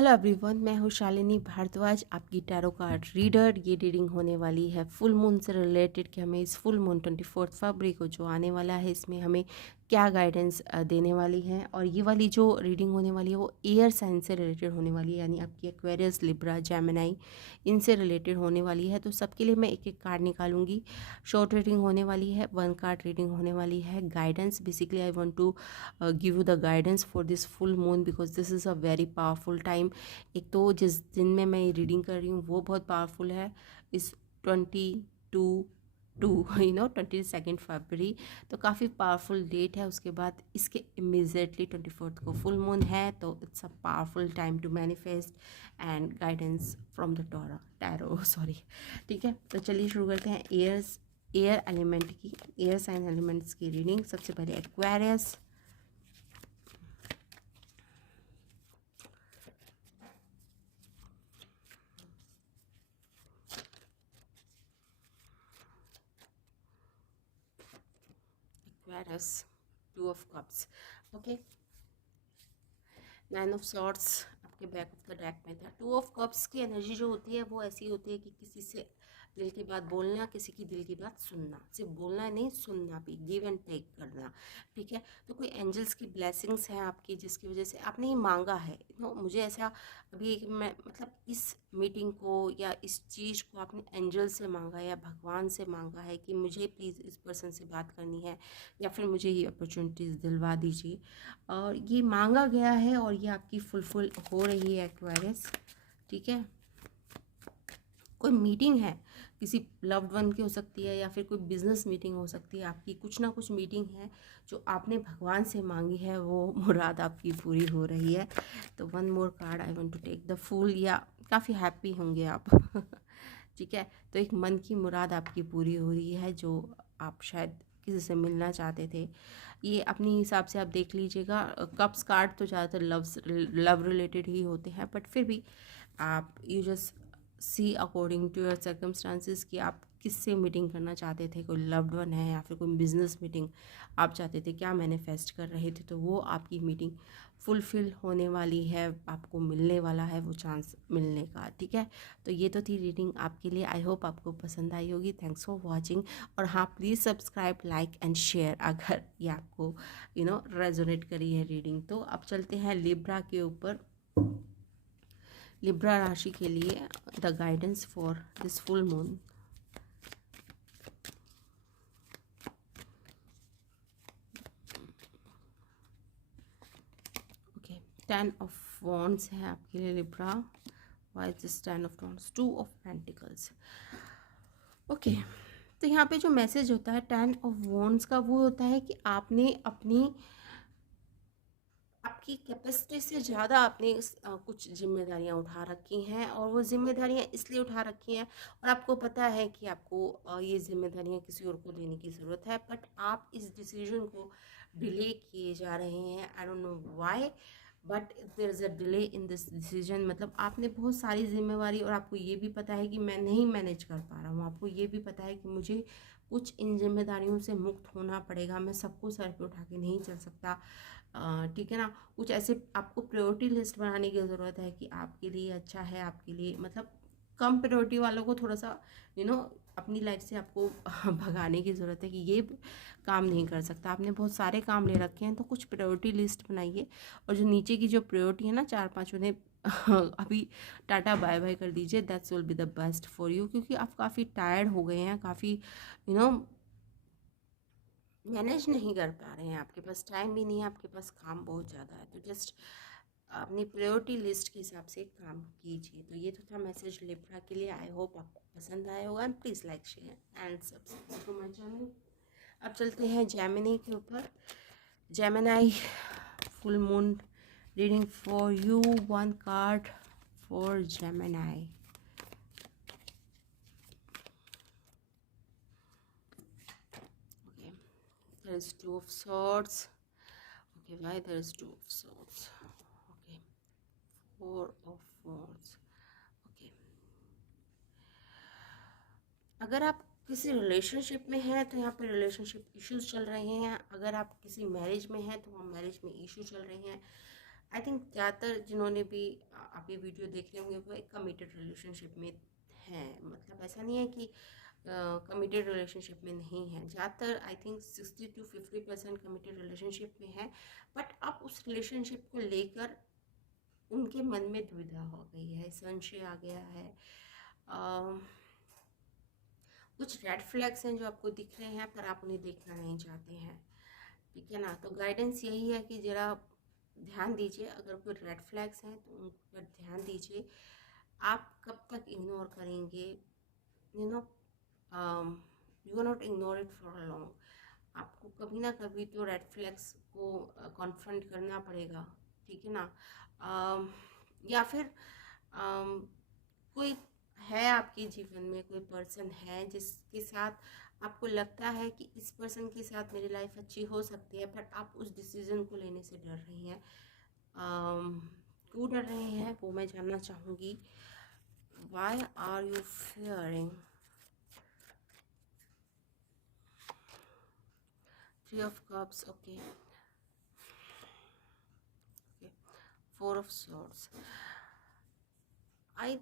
Hello everyone, मैं हूँ शालिनी भारद्वाज, आपकी टैरो कार्ड रीडर। ये रीडिंग होने वाली है फुल मून से रिलेटेड कि हमें इस फुल मून 24 फरवरी को जो आने वाला है इसमें हमें क्या गाइडेंस देने वाली है। और ये वाली जो रीडिंग होने वाली है वो एयर साइन से रिलेटेड होने वाली है, यानी आपकी एक्वेरियस, लिब्रा, जेमिनी इनसे रिलेटेड होने वाली है। तो सबके लिए मैं एक एक कार्ड निकालूंगी। शॉर्ट रीडिंग होने वाली है, 1 कार्ड रीडिंग होने वाली है। Guidance, basically I want to give you the guidance for this full moon because this is a very powerful time. एक तो जिस दिन में मैं ये रीडिंग कर रही हूँ वो बहुत पावरफुल है, इस 22 फरवरी, तो काफ़ी पावरफुल डेट है। उसके बाद इसके इमीजिएटली 24 को फुल मून है, तो it's a powerful time to manifest and guidance from the tarot sorry. ठीक है, तो चलिए शुरू करते हैं एयर एलिमेंट की, एयर साइन एलिमेंट्स की रीडिंग। सबसे पहले Aquarius, Aquarius, 2 of cups. Okay, 9 of swords आपके बैक ऑफ द डेक में था। 2 ऑफ कप्स की एनर्जी जो होती है वो ऐसी होती है कि किसी से दिल की बात बोलना, किसी की दिल की बात सुनना, सिर्फ बोलना नहीं सुनना भी, गिव एंड टेक करना। ठीक है, तो कोई एंजल्स की ब्लेसिंग्स हैं आपकी जिसकी वजह से आपने ये मांगा है। मुझे ऐसा अभी मैं मतलब इस मीटिंग को या इस चीज़ को आपने एंजल से मांगा या भगवान से मांगा है कि मुझे प्लीज़ इस पर्सन से बात करनी है या फिर मुझे ये अपॉर्चुनिटीज़ दिलवा दीजिए। और ये मांगा गया है और ये आपकी फुलफिल हो रही है एक्वेरियस। ठीक है, कोई मीटिंग है, किसी लव्ड वन की हो सकती है या फिर कोई बिजनेस मीटिंग हो सकती है आपकी। कुछ ना कुछ मीटिंग है जो आपने भगवान से मांगी है, वो मुराद आपकी पूरी हो रही है। तो 1 more card I want to take the full, या काफ़ी हैप्पी होंगे आप ठीक है, तो एक मन की मुराद आपकी पूरी हो रही है जो आप शायद किसी से मिलना चाहते थे। ये अपनी हिसाब से आप देख लीजिएगा। कप्स कार्ड तो ज़्यादातर लव रिलेटेड ही होते हैं, बट फिर भी आप you just see according to your circumstances कि आप किससे मीटिंग करना चाहते थे। कोई लव्ड वन है या फिर कोई बिजनेस मीटिंग आप चाहते थे, क्या मैनिफेस्ट कर रहे थे, तो वो आपकी मीटिंग फुलफिल होने वाली है, आपको मिलने वाला है वो चांस मिलने का। ठीक है, तो ये तो थी रीडिंग आपके लिए। आई होप आपको पसंद आई होगी। Thanks for watching. और हाँ, please subscribe, like and share अगर ये आपको रेजोनेट करी है रीडिंग। तो अब चलते हैं लिब्रा के ऊपर। लिब्रा राशि के लिए the guidance for this full moon. Okay, 10 of wands है आपके लिए Libra. Why is this 10 of wands? 2 of pentacles. Okay, तो यहाँ पे जो मैसेज होता है 10 ऑफ वॉन्ड्स का, वो होता है कि आपने आपकी कैपेसिटी से ज़्यादा आपने कुछ जिम्मेदारियां उठा रखी हैं, और वो जिम्मेदारियां इसलिए उठा रखी हैं और आपको पता है कि आपको ये जिम्मेदारियां किसी और को लेने की ज़रूरत है, बट आप इस डिसीजन को डिले किए जा रहे हैं। I don't know why, but there is a delay in this decision. मतलब आपने बहुत सारी जिम्मेवारी, और आपको ये भी पता है कि मैं नहीं मैनेज कर पा रहा हूँ, आपको ये भी पता है कि मुझे कुछ इन जिम्मेदारियों से मुक्त होना पड़ेगा, मैं सबको सर पे उठा के नहीं चल सकता। ठीक है ना, कुछ ऐसे आपको प्रायोरिटी लिस्ट बनाने की ज़रूरत है कि आपके लिए अच्छा है, आपके लिए मतलब कम प्रायोरिटी वालों को थोड़ा सा अपनी लाइफ से आपको भगाने की ज़रूरत है कि ये काम नहीं कर सकता। आपने बहुत सारे काम ले रखे हैं, तो कुछ प्रायोरिटी लिस्ट बनाइए, और जो नीचे की जो प्रायोरिटी है ना 4-5, उन्हें अभी टाटा बाय बाय कर दीजिए। That's will be the best for you, क्योंकि आप काफ़ी टायर्ड हो गए हैं, काफ़ी यू नो मैनेज नहीं कर पा रहे हैं, आपके पास टाइम भी नहीं है, आपके पास काम बहुत ज़्यादा है। तो जस्ट अपनी प्रायोरिटी लिस्ट के हिसाब से काम कीजिए। तो ये तो था मैसेज लिब्रा के लिए। आई होप आपको पसंद आया होगा, and please like, share and subscribe to my channel. अब चलते हैं जेमिनी के ऊपर। Gemini full moon reading for you, 1 card for Gemini. Okay, there is 2 of swords. Okay, why there is 2 of swords? Okay, 4 of wands. Okay, अगर आप किसी relationship में हैं तो यहाँ पे रिलेशनशिप इश्यूज चल रहे हैं। अगर आप किसी मैरिज में हैं तो वहाँ मैरिज में इश्यू चल रहे हैं। आई थिंक ज़्यादातर जिन्होंने भी आप ये वीडियो देख रहे होंगे वो एक कमिटेड रिलेशनशिप में हैं। मतलब ऐसा नहीं है कि कमिटेड रिलेशनशिप में नहीं है, ज़्यादातर I think 60 to 50% committed relationship में है। बट अब उस रिलेशनशिप को लेकर उनके मन में दुविधा हो गई है, संशय आ गया है। अम, कुछ रेड फ्लैग्स हैं जो आपको दिख रहे हैं पर आप उन्हें देखना नहीं चाहते हैं, ठीक है ना। तो गाइडेंस यही है कि ज़रा ध्यान दीजिए, अगर कोई रेड फ्लैग्स हैं तो उन पर ध्यान दीजिए। आप कब तक इग्नोर करेंगे, you know, you can not ignore it for long. आपको कभी ना कभी तो रेड फ्लैग्स को कॉन्फ्रंट करना पड़ेगा, ठीक है ना। या फिर कोई है आपके जीवन में, कोई पर्सन है जिसके साथ आपको लगता है कि इस पर्सन के साथ मेरी लाइफ अच्छी हो सकती है, पर आप उस डिसीजन को लेने से डर रही हैं। क्यों डर रहे हैं वो मैं जानना चाहूँगी। Why are you fearing? 3 of Cups, okay. Okay. 4 of Swords. I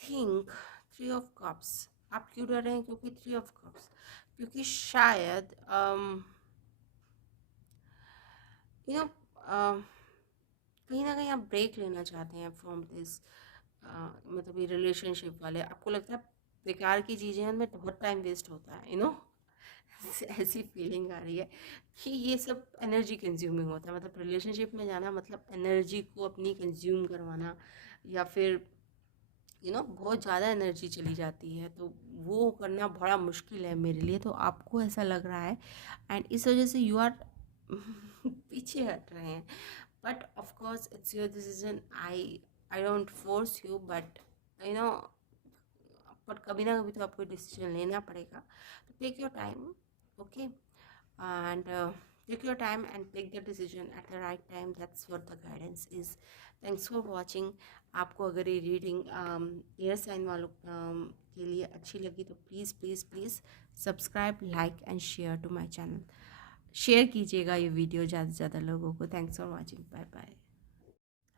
think 3 of Cups, आप क्यों डर रहे हैं? क्योंकि 3 of Cups, क्योंकि शायद यू नो कहीं ना कहीं आप ब्रेक लेना चाहते हैं फ्रॉम दिस, मतलब ये रिलेशनशिप वाले। आपको लगता है बेकार की चीज़ें उनमें बहुत टाइम वेस्ट होता है, ऐसी फीलिंग आ रही है कि ये सब एनर्जी कंज्यूमिंग होता है। मतलब रिलेशनशिप में जाना मतलब एनर्जी को अपनी कंज्यूम करवाना, या फिर बहुत ज़्यादा एनर्जी चली जाती है, तो वो करना बड़ा मुश्किल है मेरे लिए। तो आपको ऐसा लग रहा है एंड इस वजह से यू आर पीछे हट रहे हैं। But of course it's your decision, I don't force you, but you know पर कभी ना कभी तो आपको डिसीजन लेना पड़ेगा। तो take your time, okay, and take your time and take the decision at the right time. That's what the guidance is. Thanks for watching. आपको अगर ये रीडिंग एयर साइन वालों के लिए अच्छी लगी तो please please please subscribe, like and share to my channel. Share कीजिएगा ये वीडियो ज़्यादा से ज़्यादा लोगों को। Thanks for watching, bye bye.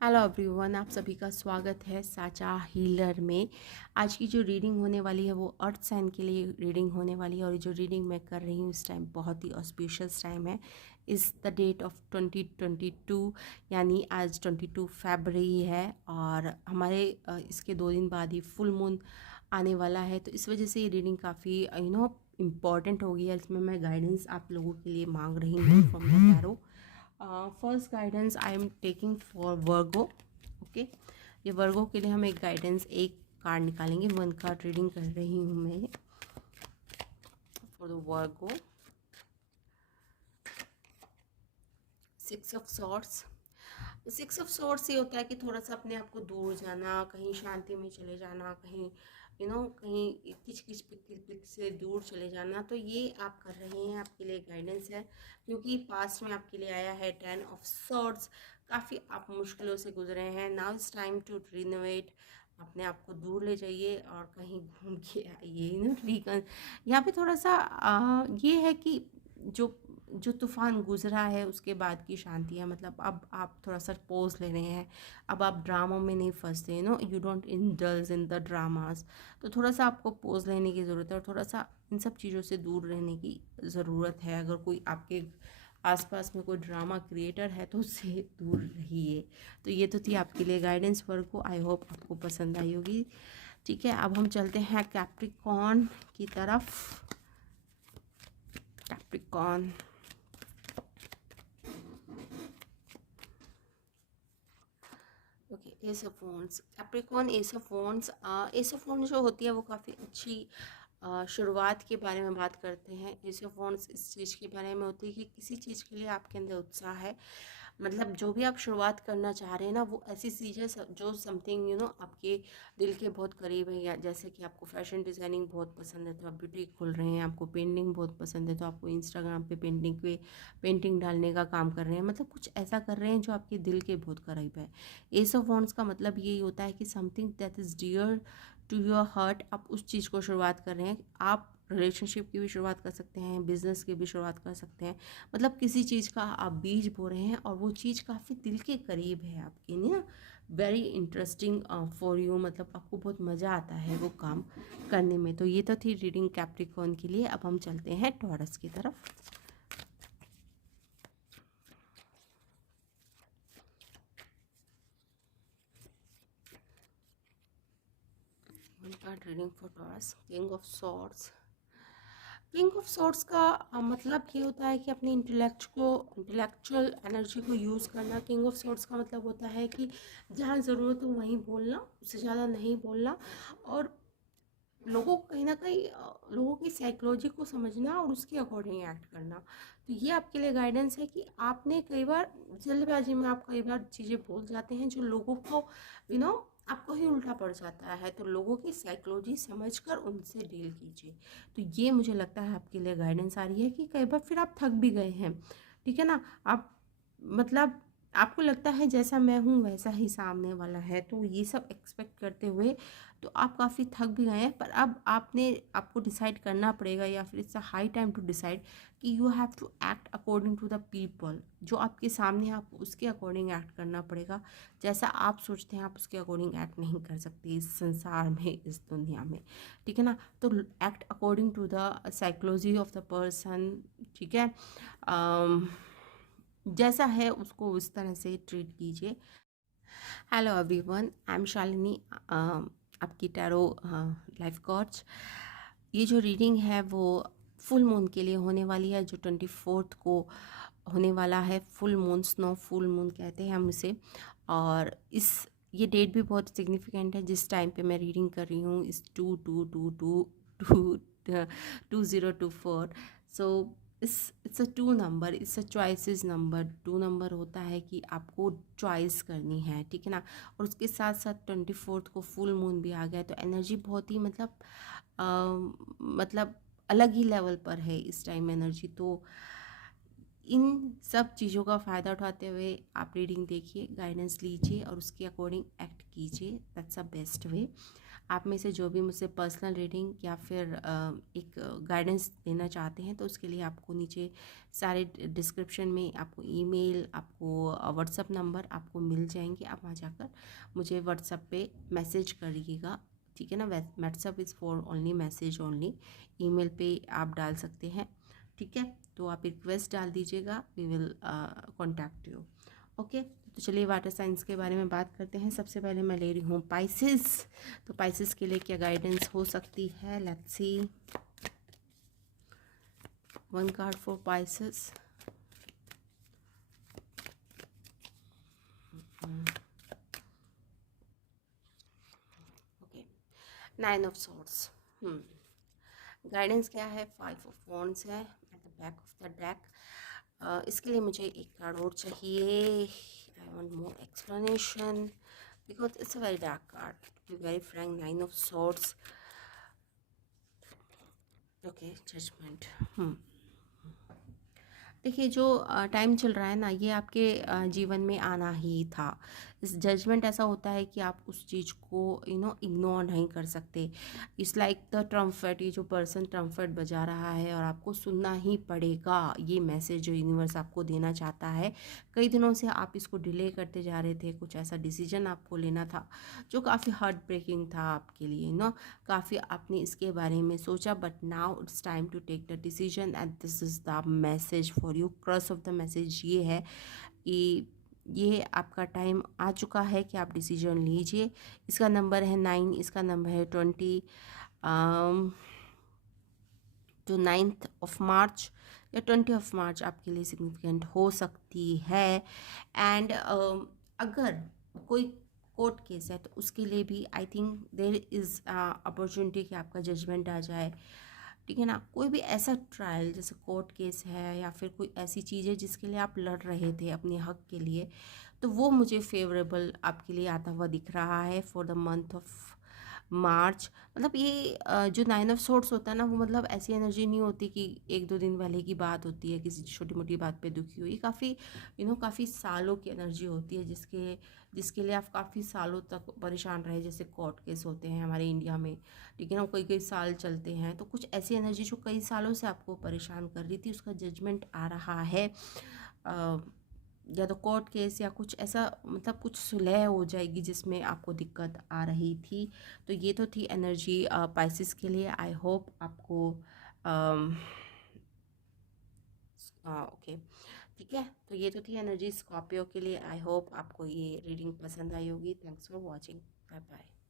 Hello everyone, आप सभी का स्वागत है साचा हीलर में। आज की जो रीडिंग होने वाली है वो अर्थ साइन के लिए रीडिंग होने वाली है, और ये जो रीडिंग मैं कर रही हूँ इस टाइम बहुत ही ऑस्पिशियस टाइम है। इज़ द डेट ऑफ 2022, यानी आज 22 फरवरी है, और हमारे इसके 2 दिन बाद ही फुल मून आने वाला है। तो इस वजह से ये रीडिंग काफ़ी इम्पॉर्टेंट हो गई है। इसमें मैं गाइडेंस आप लोगों के लिए मांग रही हूँ from the tarot. First guidance I am taking for Virgo, okay. ये वर्गो के लिए हम एक गाइडेंस, एक कार्ड निकालेंगे। 1 कार्ड रीडिंग कर रही हूँ मैं for the Virgo. 6 of Swords। 6 of Swords ये होता है कि थोड़ा सा अपने आप को दूर जाना, कहीं शांति में चले जाना, कहीं कहीं किच किच पिक से दूर चले जाना। तो ये आप कर रहे हैं, आपके लिए गाइडेंस है, क्योंकि पास्ट में आपके लिए आया है 10 of Swords। काफ़ी आप मुश्किलों से गुजरे हैं। Now it's time to renovate. अपने आप को दूर ले जाइए और कहीं घूम के आइए। यहाँ पे थोड़ा सा ये है कि जो जो तूफ़ान गुजरा है उसके बाद की शांति है। मतलब अब आप थोड़ा सा पोज ले रहे हैं, अब आप ड्रामों में नहीं फंसते, you don't indulge in the dramas. तो थोड़ा सा आपको पोज लेने की ज़रूरत है, और थोड़ा सा इन सब चीज़ों से दूर रहने की ज़रूरत है। अगर कोई आपके आसपास में कोई ड्रामा क्रिएटर है तो उससे दूर रहिए। तो ये तो थी आपके लिए गाइडेंस वर्क को। आई होप आपको पसंद आई होगी। ठीक है, अब हम चलते हैं कैप्रिकॉर्न की तरफ। Capricorn, okay, S of wands. Capricorn, S of wands. S of wands जो होती है वो काफ़ी अच्छी शुरुआत के बारे में बात करते हैं। एस ऑफ वॉन्ड्स इस चीज़ के बारे में होती है कि किसी चीज़ के लिए आपके अंदर उत्साह है। मतलब जो भी आप शुरुआत करना चाह रहे हैं ना, वो ऐसी चीज़ है जो समथिंग आपके दिल के बहुत करीब है। या जैसे कि आपको फैशन डिज़ाइनिंग बहुत पसंद है तो आप बुटीक खोल रहे हैं, आपको पेंटिंग बहुत पसंद है तो आपको इंस्टाग्राम पे पेंटिंग डालने का काम कर रहे हैं। मतलब कुछ ऐसा कर रहे हैं जो आपके दिल के बहुत करीब है। एस ऑफ वॉन्ड्स का मतलब यही होता है कि something that is dear to your heart, आप उस चीज़ को शुरुआत कर रहे हैं। आप रिलेशनशिप की भी शुरुआत कर सकते हैं, बिजनेस की भी शुरुआत कर सकते हैं। मतलब किसी चीज़ का आप बीज बो रहे हैं और वो चीज़ काफ़ी दिल के करीब है आपके लिए ना, वेरी इंटरेस्टिंग फॉर यू, मतलब आपको बहुत मज़ा आता है वो काम करने में। तो ये तो थी रीडिंग कैप्रिकॉर्न के लिए। अब हम चलते हैं टॉरस की तरफ। One card reading for taurus, king of swords. King of swords का मतलब ये होता है कि अपने इंटेलेक्चुअल एनर्जी को यूज़ करना। किंग ऑफ सॉर्ड्स का मतलब होता है कि जहाँ ज़रूरत हो वहीं बोलना, उससे ज़्यादा नहीं बोलना, और लोगों को कहीं ना कहीं लोगों की साइकोलॉजी को समझना और उसके अकॉर्डिंग एक्ट करना। तो ये आपके लिए गाइडेंस है कि आपने कई बार जल्दबाजी में आप कई बार चीज़ें बोल जाते हैं जो लोगों को आपको ही उल्टा पड़ जाता है। तो लोगों की साइकोलॉजी समझकर उनसे डील कीजिए। तो ये मुझे लगता है आपके लिए गाइडेंस आ रही है कि कई बार फिर आप थक भी गए हैं, ठीक है ना, आप मतलब आपको लगता है जैसा मैं हूँ वैसा ही सामने वाला है, तो ये सब एक्सपेक्ट करते हुए तो आप काफ़ी थक भी गए हैं। पर अब आपको डिसाइड करना पड़ेगा, या फिर it's a high time to decide कि you have to act according to the people. जो आपके सामने है आपको उसके अकॉर्डिंग एक्ट करना पड़ेगा। जैसा आप सोचते हैं आप उसके अकॉर्डिंग एक्ट नहीं कर सकते इस संसार में, इस दुनिया में, ठीक है ना। तो act according to the psychology of the person, ठीक है। जैसा है उसको उस तरह से ट्रीट कीजिए। Hello everyone, I am Shalini, आपकी टैरो लाइफ कोच। ये जो रीडिंग है वो फुल मून के लिए होने वाली है, जो 24 को होने वाला है। Full moon, snow full moon कहते हैं हम इसे। और ये डेट भी बहुत सिग्निफिकेंट है जिस टाइम पे मैं रीडिंग कर रही हूँ, इस 2024। So it's a 2 number, it's a choices number. 2 number होता है कि आपको चॉइस करनी है, ठीक है ना। और उसके साथ साथ 24 को फुल मून भी आ गया, तो एनर्जी बहुत ही मतलब अलग ही लेवल पर है इस टाइम एनर्जी। तो इन सब चीज़ों का फ़ायदा उठाते हुए आप रीडिंग देखिए, गाइडेंस लीजिए और उसके अकॉर्डिंग एक्ट कीजिए। That's a best way. आप में से जो भी मुझसे पर्सनल रीडिंग या फिर एक गाइडेंस देना चाहते हैं, तो उसके लिए आपको नीचे सारे डिस्क्रिप्शन में आपको ईमेल, आपको व्हाट्सअप नंबर आपको मिल जाएंगे। आप वहाँ जाकर मुझे व्हाट्सअप पे मैसेज करिएगा, ठीक है ना। WhatsApp is for only message only, email पे आप डाल सकते हैं, ठीक है। तो आप रिक्वेस्ट डाल दीजिएगा, we will contact you, okay. तो चलिए वाटर साइंस के बारे में बात करते हैं। सबसे पहले मैं ले रही हूँ पाइसेस। तो पाइसेस के लिए क्या गाइडेंस हो सकती है, let's see. One card for Pisces, okay, 9 of swords. Guidance क्या है, 5 ऑफ वॉन्ड्स है at the back of the deck. इसके लिए मुझे एक कार्ड और चाहिए। I want more explanation because it's a very dark card, to be very frank. 9 of swords, okay, judgment. देखिए जो टाइम चल रहा है ना, ये आपके जीवन में आना ही था। इस जजमेंट ऐसा होता है कि आप उस चीज़ को इग्नोर नहीं कर सकते। इट्स लाइक द ट्रम्पेट, ये जो पर्सन ट्रम्पेट बजा रहा है और आपको सुनना ही पड़ेगा। ये मैसेज जो यूनिवर्स आपको देना चाहता है, कई दिनों से आप इसको डिले करते जा रहे थे। कुछ ऐसा डिसीजन आपको लेना था जो काफ़ी हार्ट ब्रेकिंग था आपके लिए, काफ़ी आपने इसके बारे में सोचा, but now it's time to take the decision and this is the message for you. Crux of the message ये है कि ये आपका टाइम आ चुका है कि आप डिसीजन लीजिए। इसका नंबर है 9, इसका नंबर है 20। तो 9th ऑफ मार्च या 20 ऑफ मार्च आपके लिए सिग्निफिकेंट हो सकती है। एंड अगर कोई कोर्ट केस है तो उसके लिए भी I think there is opportunity कि आपका जजमेंट आ जाए, ठीक है ना। कोई भी ऐसा ट्रायल जैसे कोर्ट केस है या फिर कोई ऐसी चीज़ है जिसके लिए आप लड़ रहे थे अपने हक के लिए, तो वो मुझे फेवरेबल आपके लिए आता हुआ दिख रहा है for the month of March, मतलब ये जो 9 ऑफ सोर्ड्स होता है ना, वो मतलब ऐसी एनर्जी नहीं होती कि 1-2 दिन पहले की बात होती है, किसी छोटी मोटी बात पे दुखी हुई। काफ़ी काफ़ी सालों की एनर्जी होती है, जिसके जिसके लिए आप काफ़ी सालों तक परेशान रहे। जैसे कोर्ट केस होते हैं हमारे इंडिया में, ठीक है ना, कई कई साल चलते हैं। तो कुछ ऐसी एनर्जी जो कई सालों से आपको परेशान कर रही थी, उसका जजमेंट आ रहा है। या तो कोर्ट केस या कुछ ऐसा, मतलब कुछ सुलह हो जाएगी जिसमें आपको दिक्कत आ रही थी। तो ये तो थी एनर्जी पाइसिस के लिए। आई होप आपको ओके, ठीक है। तो ये तो थी एनर्जी स्कॉर्पियो के लिए। आई होप आपको ये रीडिंग पसंद आई होगी। Thanks for watching. Bye bye.